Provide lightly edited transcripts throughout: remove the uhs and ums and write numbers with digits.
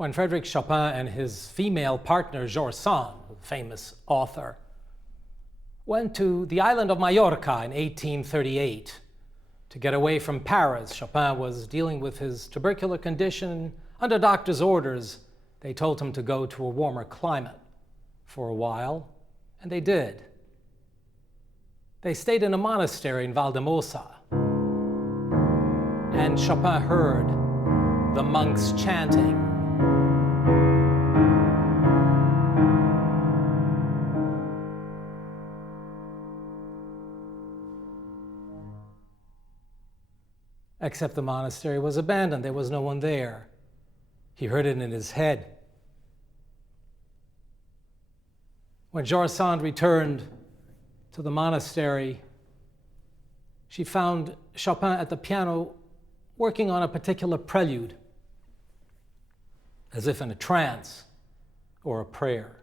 when Frederic Chopin and his female partner George Sand, the famous author, went to the island of Mallorca in 1838 to get away from Paris. Chopin was dealing with his tubercular condition. Under doctor's orders, they told him to go to a warmer climate for a while, and they did. They stayed in a monastery in Valdemosa, and Chopin heard the monks chanting. Except the monastery was abandoned. There was no one there. He heard it in his head. When George Sand returned to the monastery, she found Chopin at the piano working on a particular prelude, as if in a trance or a prayer.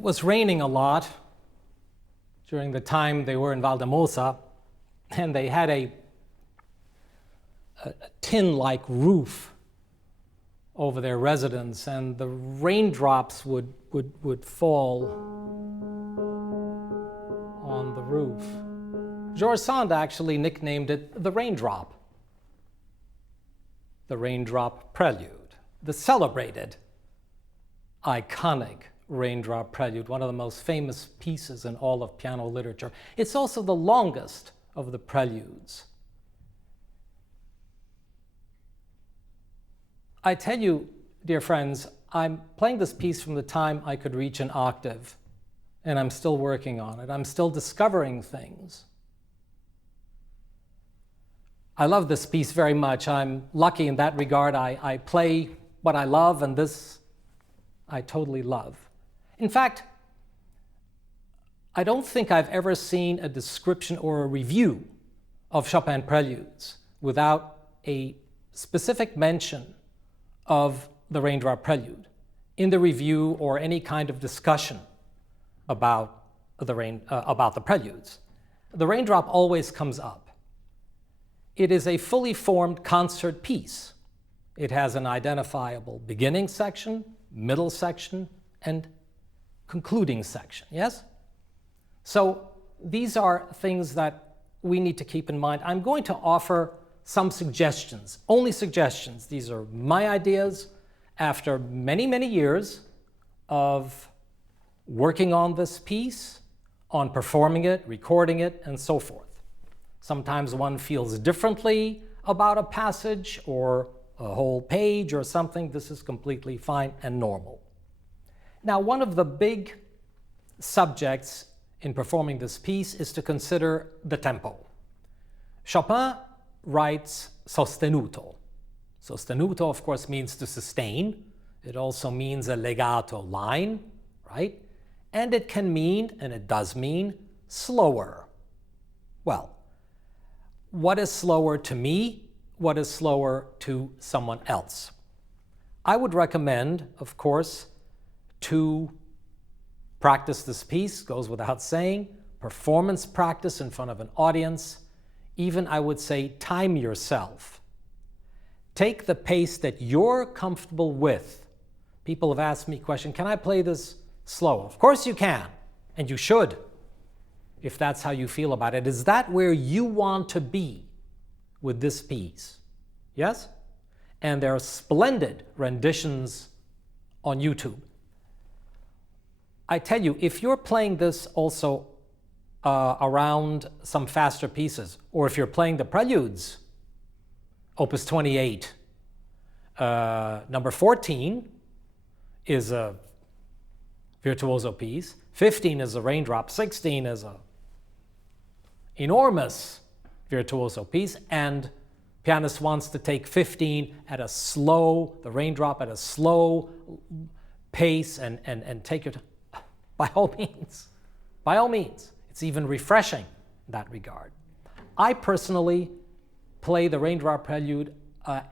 It was raining a lot during the time they were in Valdemosa, and they had a tin-like roof over their residence, and the raindrops would fall on the roof. George Sand actually nicknamed it the Raindrop. The Raindrop Prelude, the celebrated, iconic Raindrop Prelude, one of the most famous pieces in all of piano literature. It's also the longest of the preludes. I tell you, dear friends, I'm playing this piece from the time I could reach an octave, and I'm still working on it. I'm still discovering things. I love this piece very much. I'm lucky in that regard. I play what I love, and this I totally love. In fact, I don't think I've ever seen a description or a review of Chopin preludes without a specific mention of the Raindrop Prelude in the review or any kind of discussion about the preludes. The raindrop always comes up. It is a fully formed concert piece. It has an identifiable beginning section, middle section, and concluding section, yes? So these are things that we need to keep in mind. I'm going to offer some suggestions, only suggestions. These are my ideas after many, many years of working on this piece, on performing it, recording it, and so forth. Sometimes one feels differently about a passage or a whole page or something. This is completely fine and normal. Now, one of the big subjects in performing this piece is to consider the tempo. Chopin writes sostenuto. Sostenuto, of course, means to sustain. It also means a legato line, right? And it can mean, and it does mean, slower. Well, what is slower to me? What is slower to someone else? I would recommend, of course, to practice this piece, goes without saying, performance practice in front of an audience, even I would say time yourself. Take the pace that you're comfortable with. People have asked me questions, can I play this slow? Of course you can, and you should, if that's how you feel about it. Is that where you want to be with this piece? Yes? And there are splendid renditions on YouTube. I tell you, if you're playing this also around some faster pieces, or if you're playing the preludes, Opus 28, number 14 is a virtuoso piece, 15 is a raindrop, 16 is a enormous virtuoso piece, and pianist wants to take 15 at a slow, the raindrop at a slow pace and take your time. By all means, it's even refreshing in that regard. I personally play the Raindrop Prelude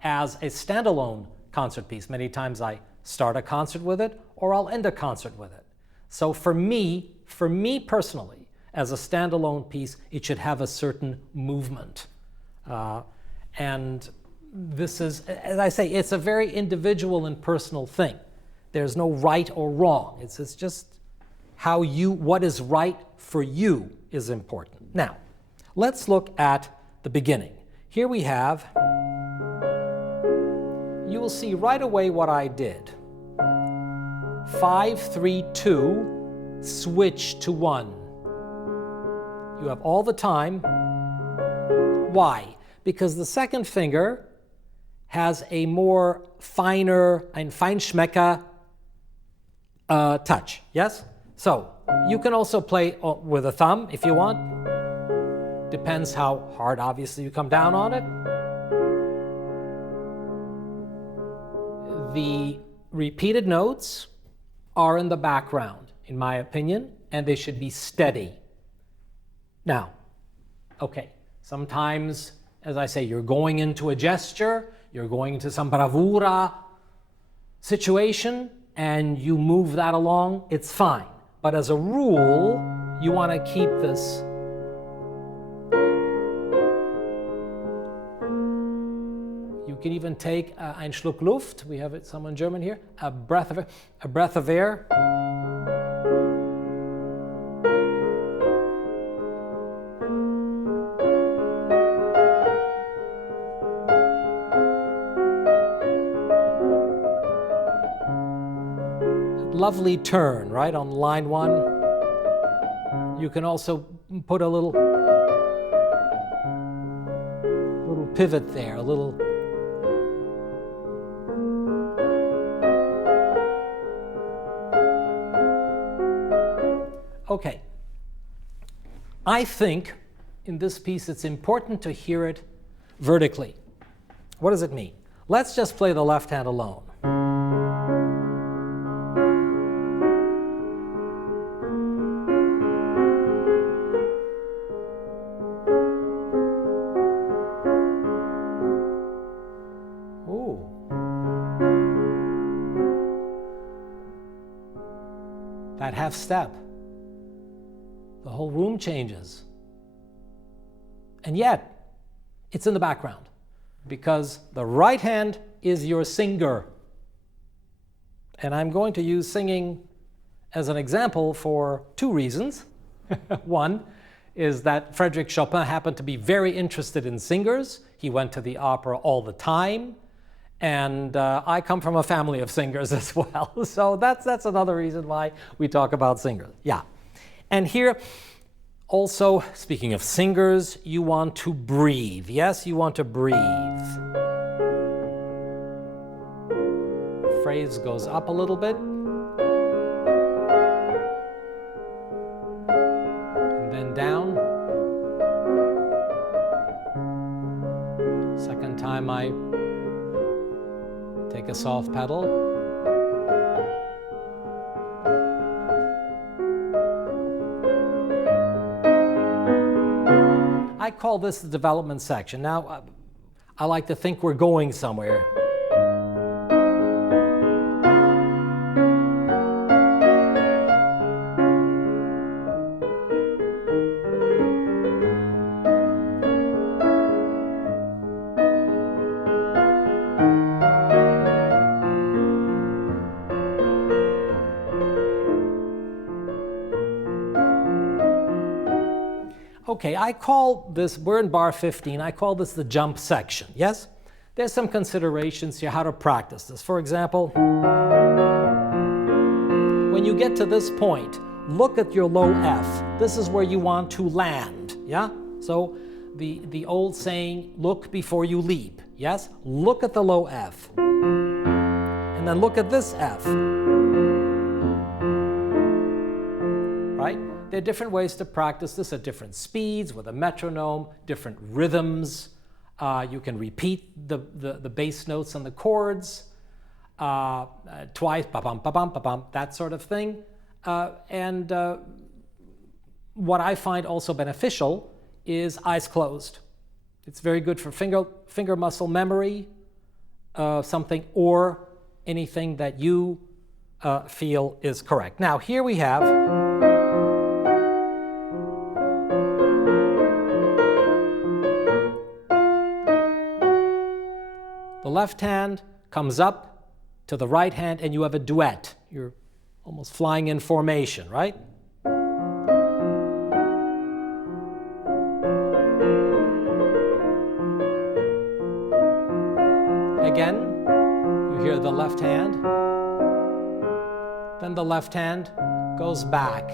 as a standalone concert piece. Many times I start a concert with it, or I'll end a concert with it. So for me personally, as a standalone piece, it should have a certain movement. And this is, as I say, it's a very individual and personal thing. There's no right or wrong. It's just how what is right for you is important. Now, let's look at the beginning. Here we have, you will see right away what I did. 5, 3, 2, switch to 1. You have all the time. Why? Because the second finger has a more finer, ein Feinschmecker touch, yes? So, you can also play with a thumb if you want. Depends how hard, obviously, you come down on it. The repeated notes are in the background, in my opinion, and they should be steady. Now, okay, sometimes, as I say, you're going into a gesture, you're going into some bravura situation, and you move that along, it's fine. But as a rule, you want to keep this You can even take ein Schluck Luft. We have it some in German here. A breath of air. Lovely turn, right, on line 1. You can also put a little pivot there, a little. Okay. I think in this piece it's important to hear it vertically. What does it mean? Let's just play the left hand alone. That half step, the whole room changes. And yet, it's in the background because the right hand is your singer. And I'm going to use singing as an example for 2 reasons. One is that Frederic Chopin happened to be very interested in singers. He went to the opera all the time. And I come from a family of singers as well. So that's another reason why we talk about singers. Yeah. And here, also, speaking of singers, you want to breathe. Yes, you want to breathe. Phrase goes up a little bit. And then down. Second time I take a soft pedal. I call this the development section. Now, I like to think we're going somewhere. Okay, I call this, we're in bar 15, I call this the jump section, yes? There's some considerations here how to practice this. For example, when you get to this point, look at your low F. This is where you want to land, yeah? So the old saying, look before you leap, yes? Look at the low F. And then look at this F. Right? There are different ways to practice this at different speeds, with a metronome, different rhythms. You can repeat the bass notes and the chords twice, ba-bum, ba-bum, ba-bum, that sort of thing. And what I find also beneficial is eyes closed. It's very good for finger muscle memory, something or anything that you feel is correct. Now, here we have the left hand comes up to the right hand and you have a duet. You're almost flying in formation, right? Again, you hear the left hand. Then the left hand goes back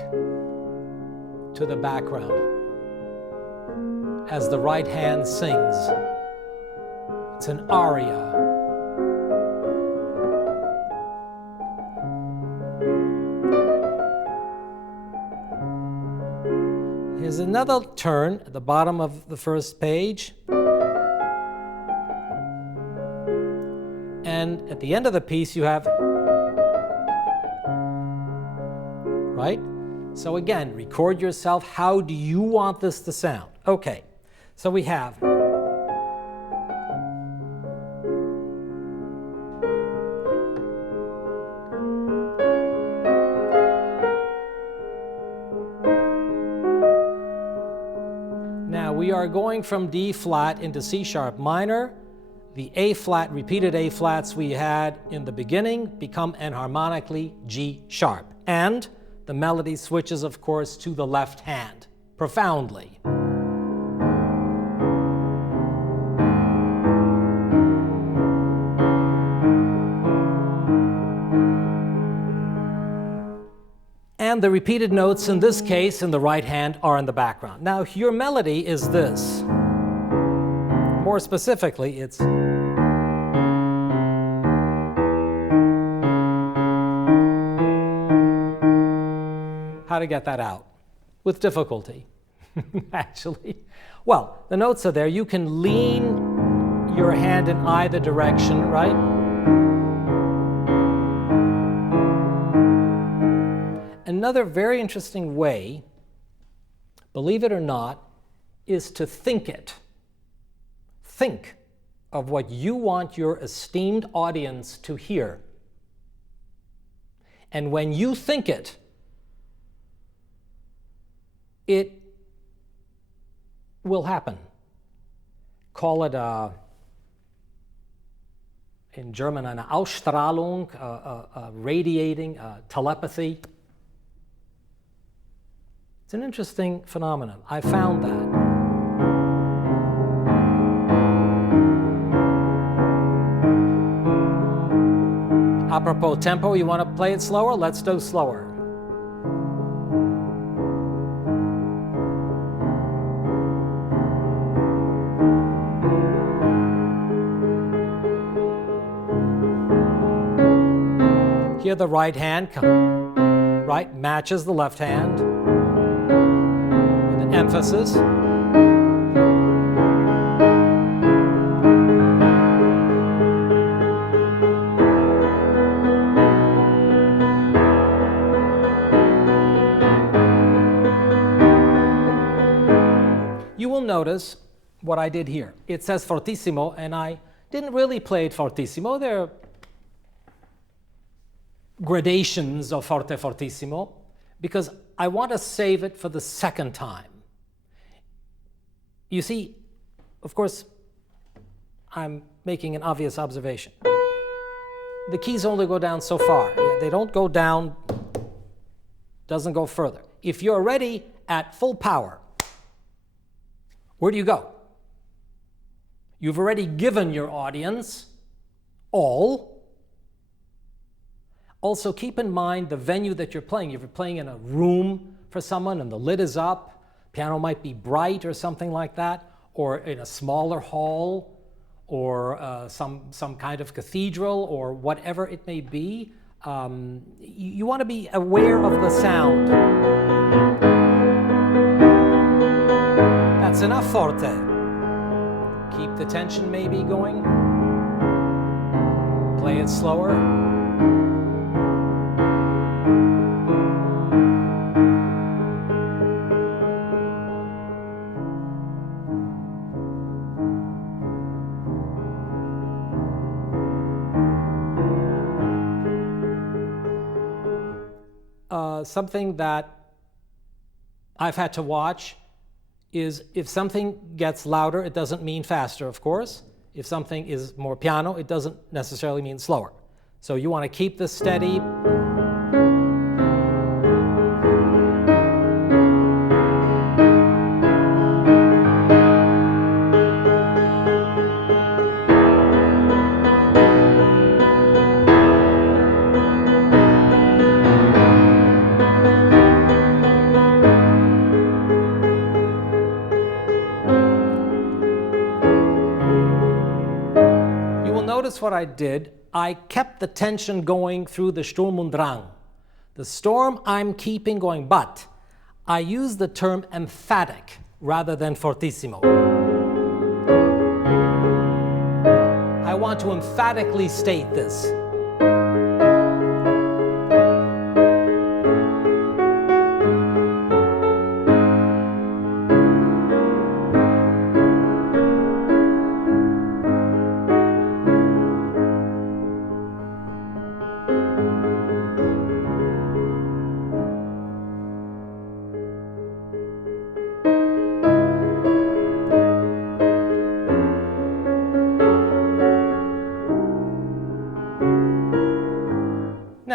to the background as the right hand sings. It's an aria. Here's another turn at the bottom of the first page. And at the end of the piece, you have, right? So again, record yourself. How do you want this to sound? Okay, so we have Now we are going from D flat into C sharp minor. The A flat, repeated A flats we had in the beginning become enharmonically G sharp. And the melody switches, of course, to the left hand, profoundly. And the repeated notes in this case, in the right hand, are in the background. Now, your melody is this. More specifically, it's how to get that out? With difficulty, actually. Well, the notes are there. You can lean your hand in either direction, right? Another very interesting way, believe it or not, is to think it. Think of what you want your esteemed audience to hear. And when you think it, it will happen. Call it in German eine Ausstrahlung, radiating, telepathy. It's an interesting phenomenon. I found that. Apropos tempo, you want to play it slower? Let's do slower. Here the right hand matches the left hand. Emphasis. You will notice what I did here. It says fortissimo, and I didn't really play it fortissimo. There are gradations of forte fortissimo because I want to save it for the second time. You see, of course, I'm making an obvious observation. The keys only go down so far. They don't go down, doesn't go further. If you're already at full power, where do you go? You've already given your audience all. Also, keep in mind the venue that you're playing. If you're playing in a room for someone and the lid is up, piano might be bright or something like that, or in a smaller hall, or some kind of cathedral, or whatever it may be. You want to be aware of the sound. That's enough forte. Keep the tension maybe going. Play it slower. Something that I've had to watch is if something gets louder, it doesn't mean faster, of course. If something is more piano, it doesn't necessarily mean slower. So you want to keep this steady. Notice what I did. I kept the tension going through the Sturm und Drang. The storm I'm keeping going, but I use the term emphatic rather than fortissimo. I want to emphatically state this.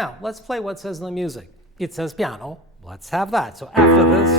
Now, let's play what says in the music. It says piano. Let's have that. So after this...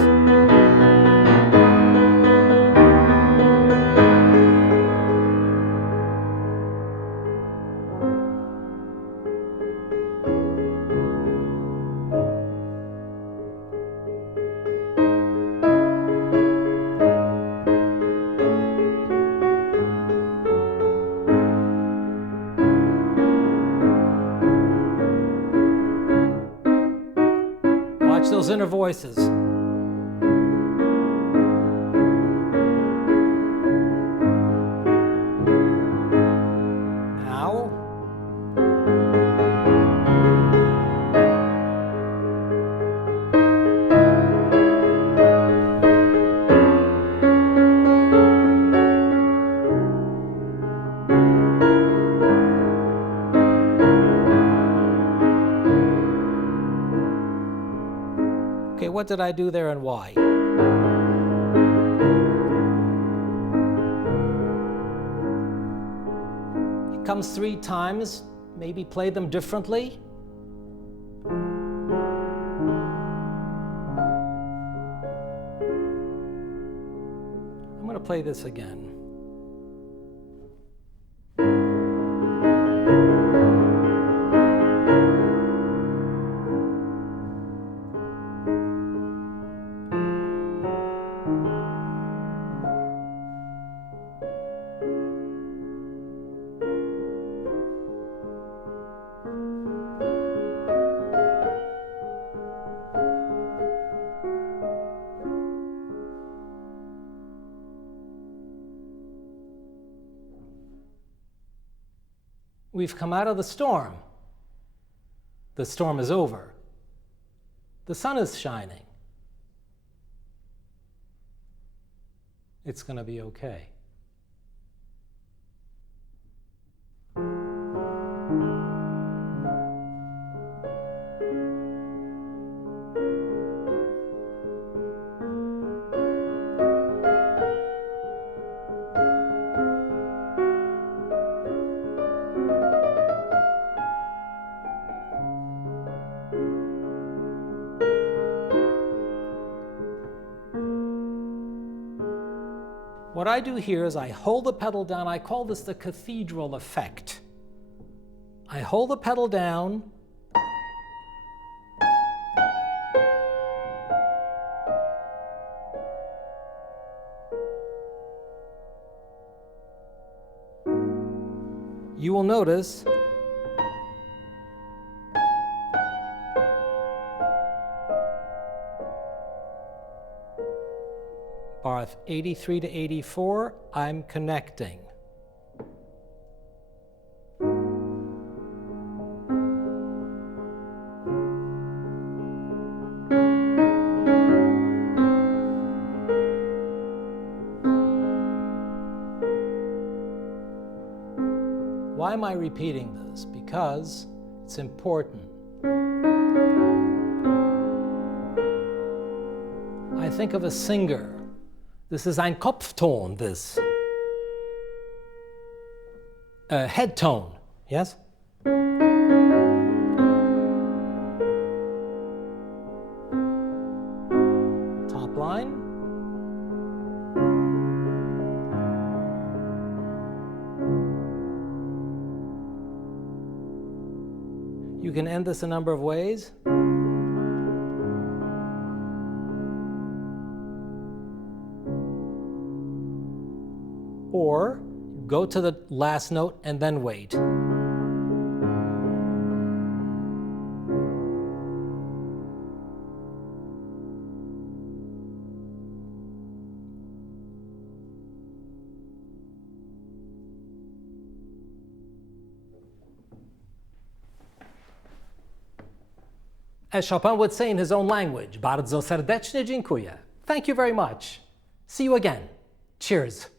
Watch those inner voices. Now. Okay, what did I do there and why? It comes 3 times, maybe play them differently. I'm going to play this again. We've come out of the storm. The storm is over. The sun is shining. It's going to be okay. What I do here is I hold the pedal down. I call this the cathedral effect. I hold the pedal down. You will notice bar 83 to 84, I'm connecting. Why am I repeating this? Because it's important. I think of a singer. This is ein Kopfton, this. A head tone, yes? Top line. You can end this a number of ways. Or go to the last note and then wait. As Chopin would say in his own language, bardzo serdecznie dziękuję. Thank you very much. See you again. Cheers.